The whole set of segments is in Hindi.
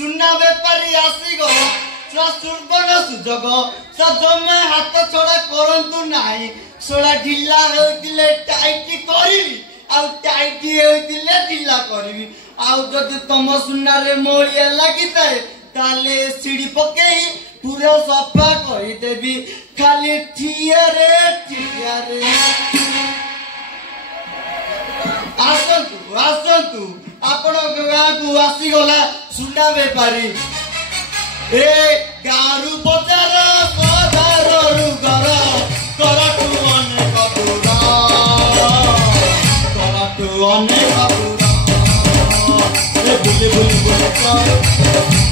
सुना बेपारी आसीगला सुबर्ण सुजोग जमा हाथ छड़ा करतु नाई सोला ढिला होतिले टाइट करिवि आ टाइट होतिले ढिला करिवि आ जदि तम सुना रे मोलिया लागिताए ताले सीढ़ी पकेई पूरा सफा करि देबी खाली ठिया रे आसंतु आपण गाँ को आसीगला सुना बेपारी ए गारू बजार बजारु घर करटु अनेक दूर ए बुली बुली बुली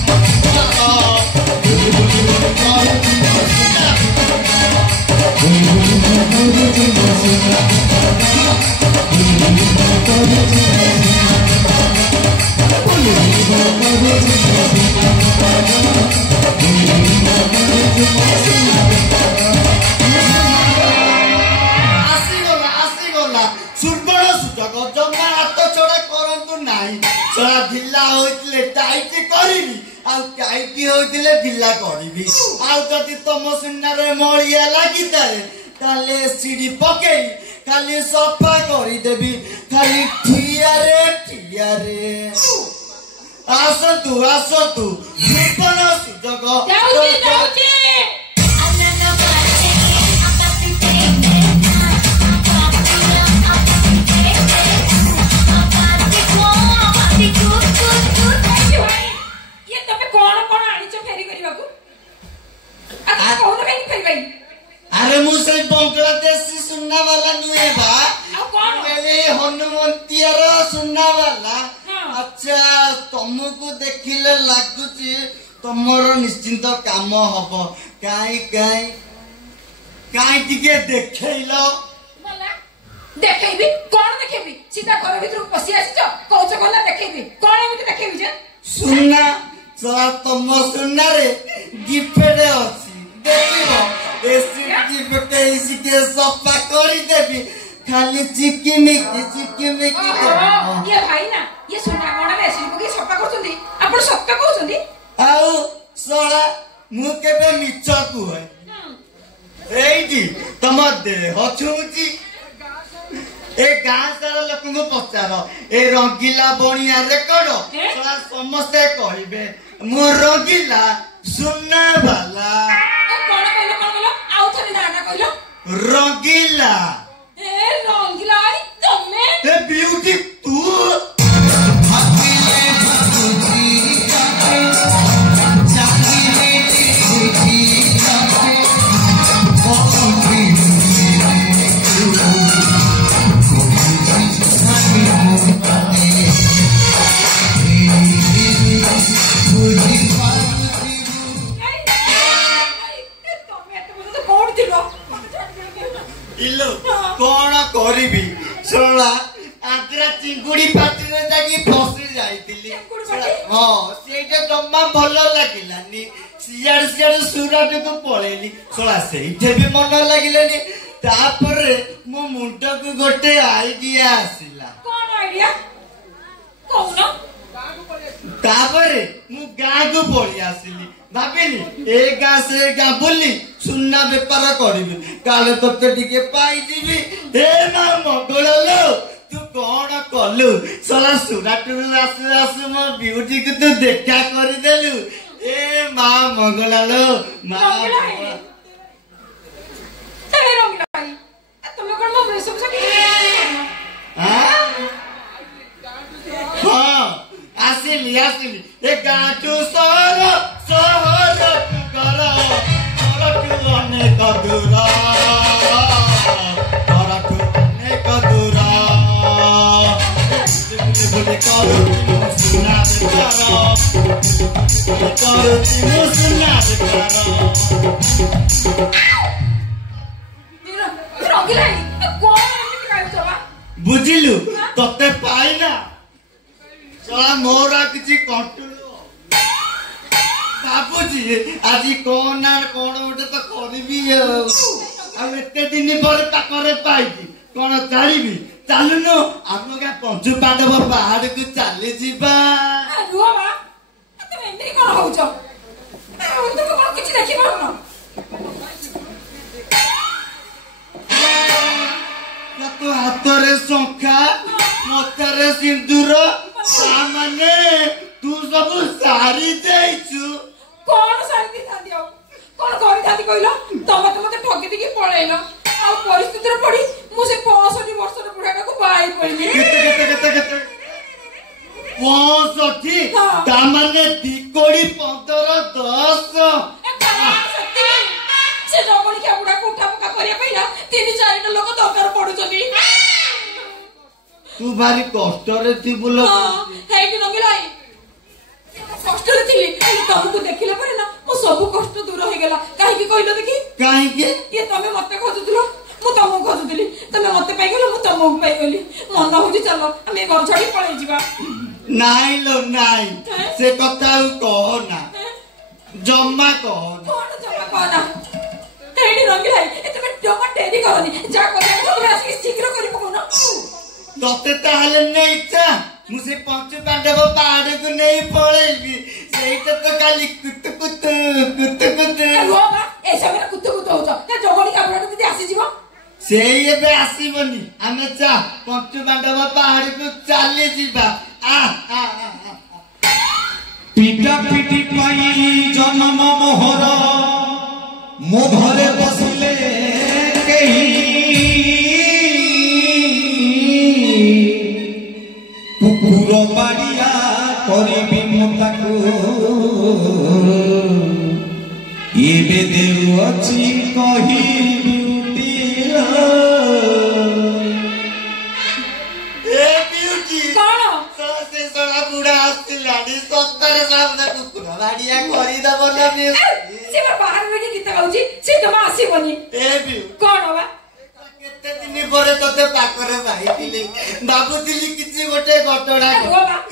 आसीगला सुबर्ण सुजोग जमा हाथ छड़ा करतु नाई छड़ा ढिला होइतले टाइट करिवि आ टाइट होइतले ढिला करिवि आ जदि तम सुना रे मोलिया लागिताए ताले सीढ़ी पकेई खाली सफा करि देबी खाली ठिया रे आसतु सुबर्ण सुजोग अरे मुझे बांग्लादेशी सुनना वाला नुए बा मेरे हनुमंतियार सुनना वाला अच्छा तुमको देखिले लागुची तमरो निश्चिंत काम हबो काई टिके देखैलो मला देखैबी कोन देखैबी सीधा घर भीतर पसी आछो कहउछ कोला देखैबी कोन एमति देखैबी जे सुनना चला तम सुनना रे गिफ्ट अछि देखिबो एसी गिफ्ट एसी के सफा करि देबी खाली चिकिमिकी ये भाई ना ये सुना कोन रे एसी को सफा करछुंदी आपण सत्य कहउछुंदी आउ सोला मु केबे मिछ कुहे एइटी तम देह छुची ए गाँ सारा लोक को पचार ए रंगीला बणिया रेकर्ड सोला समस्ते कहबे मु रंगीला सुनना वाला कोन कहलो आउ थने नाना कहलो रंगीला ए रंगीला आई तमे ए ब्यूटी तू कौन करिबी सोला आद्रा चिंगुड़ी पाटी रे जाकी फसी जाईतिली हां सेटा जम्मा भलो लागिलानी सियाड़ सुराट को पळेली सोला सेइठे भी मन लागिलानी तापरे मो मुंडा को गोटे आईडिया आसिला कोन आईडिया कोन तापरे मु गाँ को पळी आसिली भाबिनी ए गाँ से गाँ बुली सुन्ना बेपार करिबी काले तते टिके पाई दिबी हे ना मंगळलो तू कोन कलु सला सुराट आसु मो ब्यूटी को तू देखा कर देलु ए मां मंगळलो मां ते रंगीला भाई तुम कोन मो मेसो सकी हां आसिली ए गाँ टू सहर करा करटु अनेक दूरा बोले करो सुना बुझिलु तते पाइना चला मोरा किछि कंट्रोल बाबूजी आज कोन आर कोन उठे तो करबी आ एते दिन पर पाकरे पाइबी कोन चालिबी चालुनो हम का पंचु पांडव पहाड़ को चली जीबा रुवा बा तुम एने ହାତରେ ଶଙ୍ଖା ମଥାରେ ସିନ୍ଦୁର ମାନେ ତୁ ସବୁ ସାରି ଦେଇଛୁ। କଣ ସାରି ଦେଇଥାନ୍ତି ଆଉ କଣ କରିଥାନ୍ତି କହିଲ? ତମେ ତ ମତେ ଠକି ଦେଇକି ପଳେଇଲ ଆଉ ପରିସ୍ଥିତିରେ ପଡି ମୁଁ ସେ 65 ବର୍ଷର ବୁଢାଟାକୁ ବାହା ହେଇ ପଡିଲି। କେତେ 65 ତାମାନେ 2 କୋଟି 15 10 ସେ ଜଗଣିକା ବୁଢାକୁ ଉଠା ପକା କରିବା ପାଇଁ ନା 3-4ଟା ଲୋକ ଦରକାର ପଡୁଛନ୍ତି। ତୁ ଭାରି କଷ୍ଟରେ ଥିବୁ ଲୋ। ହେଇକି ନଗିଲାଇ କଷ୍ଟରେ ଥିଲି ତମକୁ ଦେଖିଲା ପରେ ନା ମୋ ସବୁ କଷ୍ଟ ଦୂର ହେଇଗଲା। କାହିଁକି କହିଲ ଦେଖି? କାହିଁକି? ଇଏ ତମେ ମତେ ଖୋଜୁଥିଲ ମୁଁ ତମକୁ ଖୋଜୁଥିଲି। ତମେ ମତେ ପାଇଗଲ ମୁଁ ତମକୁ ପାଇଗଲି। ମନ ହଉଛି ଚାଲ ଆମେ ଘର ଛାଡି ପଳେଇ ଯିବା। ନାଇଁ ଲୋ ନାଇଁ ସେ କଥା ଆଉ କହନା ଜମା କହନା। କଣ ଜମା କହନା? ଏଇଠି ରଙ୍ଗିଲାଇ ତମେ ଜମା ଡେରି କରନି। ଯାହା କରିବା ତମେ ଆସିକି ଶୀଘ୍ର କରି ପକଉନ। ତତେ ତାହେଲେ ନେଇଛା ମୁଁ ସେ ପଞ୍ଚୁ ପାଣ୍ଡବ ପାହାଡକୁ ନେଇ ପଳେଇବି। ସେଇଟା ତ ଖାଲି କୁତୁ କୁତୁ କୁତୁ କୁତୁ। ଏ ସମୟରେ କୁତୁ କୁତୁ ହଉଛ ଜଗଣିକା ବୁଢାଟା ଯଦି ଆସିଯିବ? ସେଇ ଏବେ ଆସିବନି। ଆମେ ଚା ପଞ୍ଚୁ ପାଣ୍ଡବ ପାହାଡକୁ ଚାଲି ଯିବା। ପିଟା ପିଟି ପାଇ ଜନମ ମୋହର ମୋ ଘରେ ବସିଲେ କେହି କୁକୁର ବାଡ଼ିଆ କରିବି ମୁଁ ତାକୁ ଏବେ ଦେଉଅଛି କହିବି ବୁଢା ଆସିଲାଣି ସତରେ ସାମନା କୁକୁର ବାଡିଆ କରିଦବ ନା। ସେ ବାହାର ବେଠି ଗୀତ ଗାଉଛି ସେ ଜମା ଆସିବନି। କଣ ବା କେତେ ଦିନ ପରେ ତତେ ପାଖରେ ପାଇଥିଲି ଭାବୁଥିଲି କିଛି ଗୋଟେ ଘଟଣା।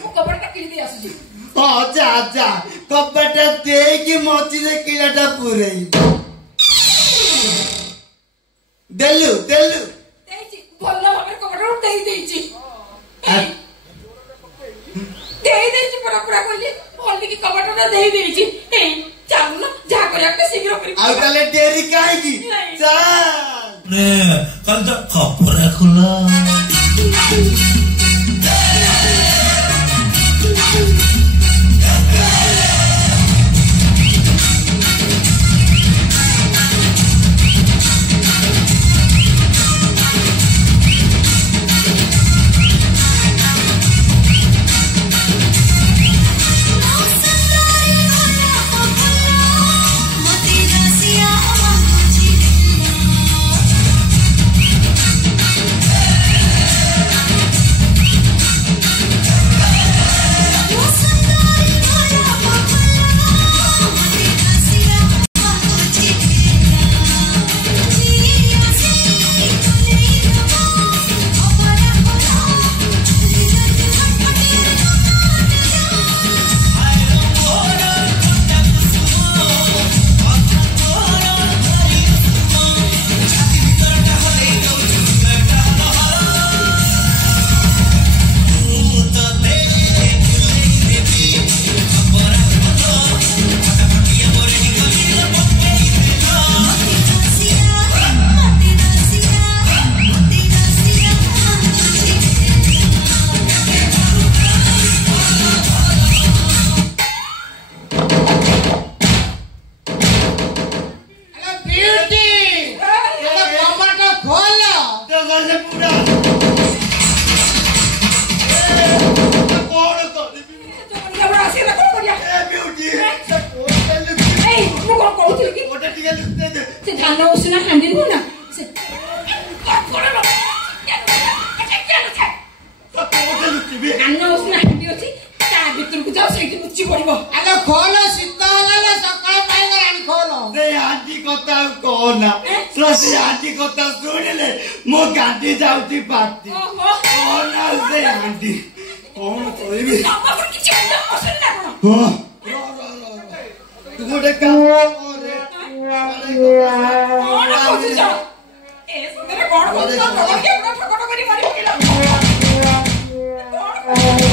ମୁଁ କବାଟଟା କିଣି ଦେଇ ଆସୁଛି। ହଁ ଯା ଯା କବାଟା ଦେଇକି ମଝିରେ କିଳାଟା ପୁରେଇ ଦେଲୁ ଦେଲୁ ଦେଇଛି ଭଲ ଭାବରେ କବାଟ ଦେଇ ଦେଇଛି। ଦେଇ ଦେଇଛି ପୁରା ପୁରା କହିଲି ଭଲିକି କବାଟଟା ଦେଇ ଦେଇଛି। ଚାଲୁନ ଯାହା କରିବା ଶୀଘ୍ର କରି। ଆଉ ତାହେଲେ ଡେରି କାହିଁକି? ଚାଲ କପଡ଼ା ଖୋଲା। मो गाड़ी जाउची पार्टी कोना से आंटी कोन कोइबी हां तू गोटे काम करे कोन कोछ जा ए सुंदर कोन कोछ जा ठगट करी मारी पकेला कोन